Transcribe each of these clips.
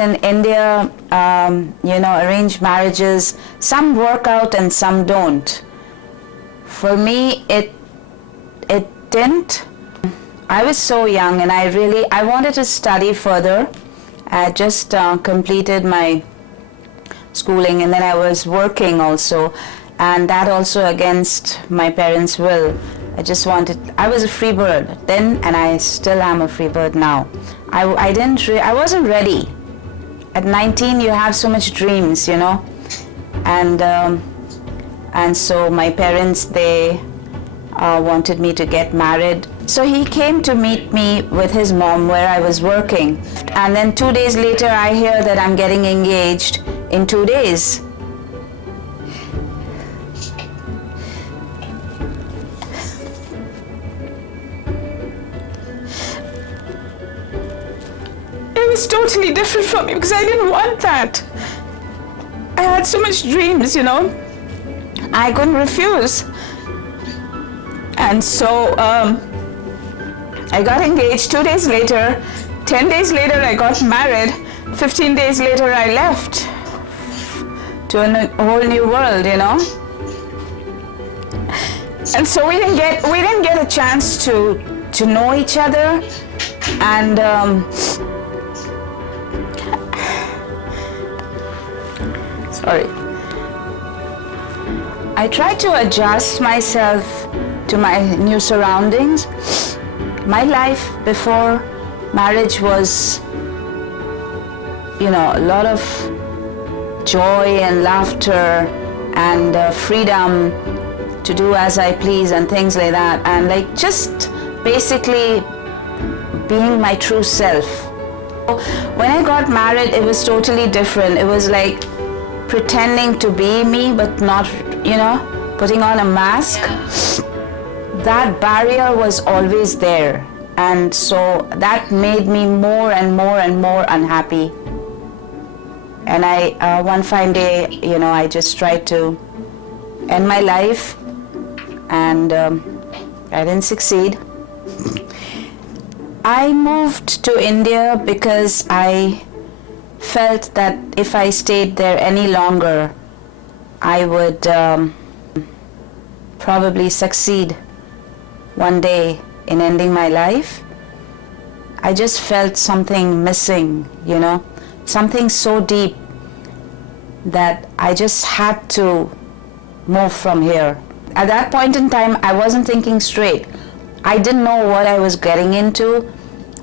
In India, arranged marriages, some work out and some don't. For me, it didn't. I was so young and I wanted to study further. I just completed my schooling and then I was working also, and that also against my parents' will. I was a free bird then and I still am a free bird now. I wasn't ready. At 19 you have so much dreams, and so my parents, they wanted me to get married. So he came to meet me with his mom where I was working, and then 2 days later I hear that I'm getting engaged in 2 days. It was totally different from me because I didn't want that. I had so much dreams, I couldn't refuse. And so I got engaged 2 days later. 10 days later I got married. 15 days later I left to a whole new world, And so we didn't get a chance to know each other, and sorry. I tried to adjust myself to my new surroundings. My life before marriage was, a lot of joy and laughter and freedom to do as I please and things like that, and just basically being my true self. When I got married, it was totally different. It was like pretending to be me, but not, putting on a mask. That barrier was always there, and so that made me more and more and more unhappy. And one fine day, I just tried to end my life, and I didn't succeed. I moved to India because I felt that if I stayed there any longer, I would probably succeed one day in ending my life. I just felt something missing, something so deep that I just had to move from here. At that point in time, I wasn't thinking straight. I didn't know what I was getting into.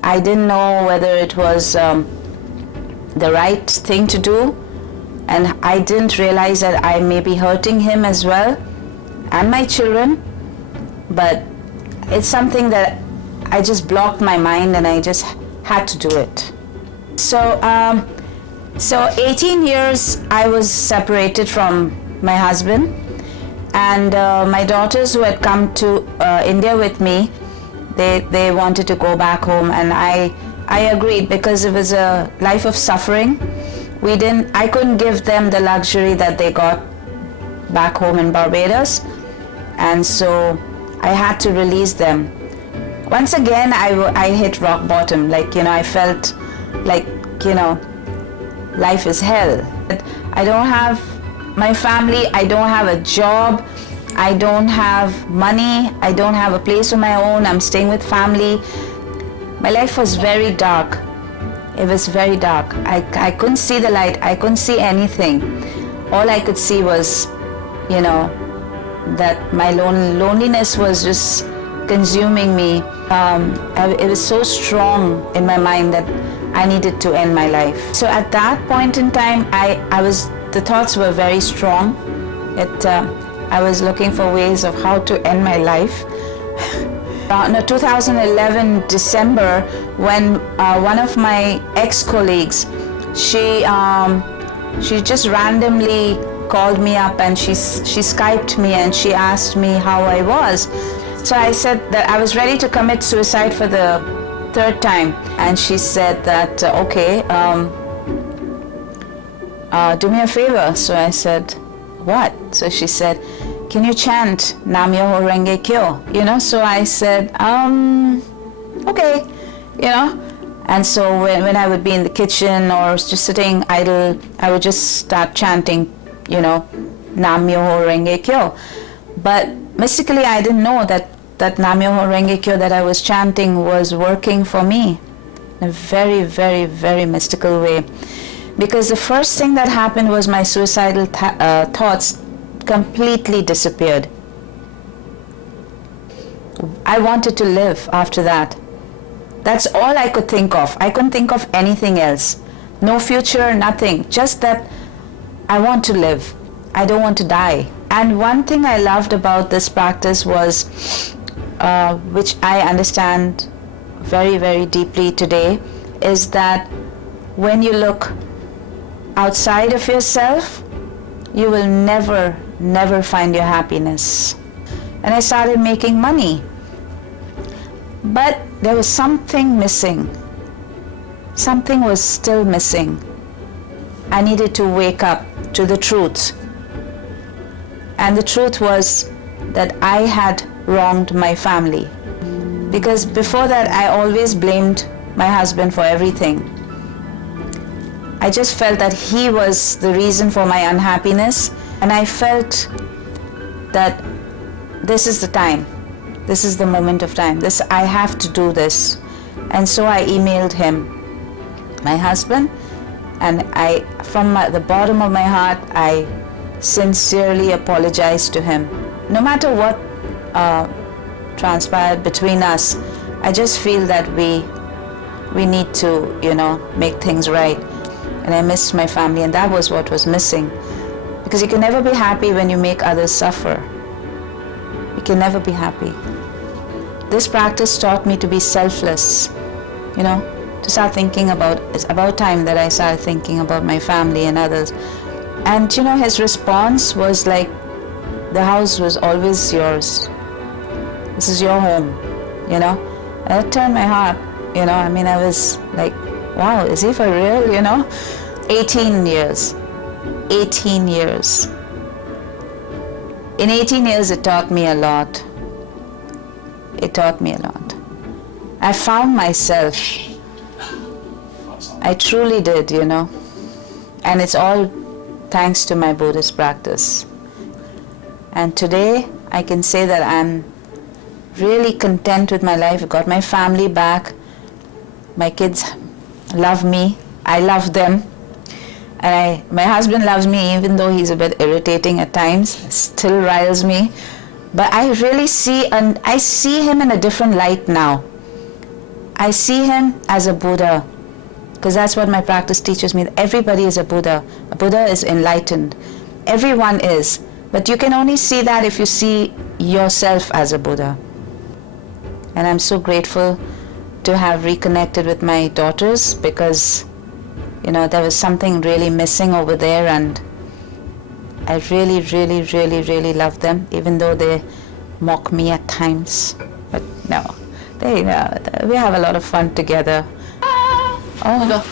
I didn't know whether it was the right thing to do, and I didn't realize that I may be hurting him as well and my children, but it's something that I just blocked my mind and I just had to do it. So 18 years I was separated from my husband, and my daughters who had come to India with me, they wanted to go back home, and I agreed because it was a life of suffering. I couldn't give them the luxury that they got back home in Barbados, and so I had to release them. Once again, I hit rock bottom. I felt like, life is hell. I don't have my family, I don't have a job, I don't have money, I don't have a place of my own, I'm staying with family. My life was very dark. It was very dark. I couldn't see the light. I couldn't see anything. All I could see was, that my loneliness was just consuming me. It was so strong in my mind that I needed to end my life. So at that point in time, the thoughts were very strong. I was looking for ways of how to end my life. In 2011 December, when one of my ex-colleagues, she just randomly called me up and she Skyped me and she asked me how I was. So I said that I was ready to commit suicide for the third time, and she said that okay, do me a favor. So I said, what? So she said, can you chant Nam Myoho Renge Kyo? So I said, okay, And so when I would be in the kitchen or just sitting idle, I would just start chanting, Nam Myoho Renge Kyo. But mystically, I didn't know that Nam Myoho Renge Kyo that I was chanting was working for me in a very, very, very mystical way. Because the first thing that happened was my suicidal thoughts completely disappeared. I wanted to live after that. That's all I could think of. I couldn't think of anything else. No future, nothing. Just that I want to live. I don't want to die. And one thing I loved about this practice was, which I understand very, very deeply today, is that when you look outside of yourself, you will never, never find your happiness. And I started making money. But there was something missing. Something was still missing. I needed to wake up to the truth. And the truth was that I had wronged my family. Because before that, I always blamed my husband for everything. I just felt that he was the reason for my unhappiness. And I felt that this is the time. This is the moment of time. I have to do this. And so I emailed him, my husband, and from the bottom of my heart, I sincerely apologized to him. No matter what transpired between us, I just feel that we need to, make things right. And I missed my family, and that was what was missing. Because you can never be happy when you make others suffer. You can never be happy. This practice taught me to be selfless, to start thinking it's about time that I started thinking about my family and others. And his response was like, the house was always yours. This is your home, And it turned my heart, I was like, wow, is he for real, 18 years. 18 years. In 18 years, it taught me a lot. It taught me a lot. I found myself. I truly did, And it's all thanks to my Buddhist practice. And today, I can say that I'm really content with my life. I got my family back. My kids love me. I love them. And my husband loves me, even though he's a bit irritating at times. Still riles me. But I really see him in a different light now. I see him as a Buddha, because that's what my practice teaches me. Everybody is a Buddha. A Buddha is enlightened. Everyone is. But you can only see that if you see yourself as a Buddha. And I'm so grateful to have reconnected with my daughters, because, there was something really missing over there, and I really, really, really, really love them, even though they mock me at times. But no, we have a lot of fun together. Oh.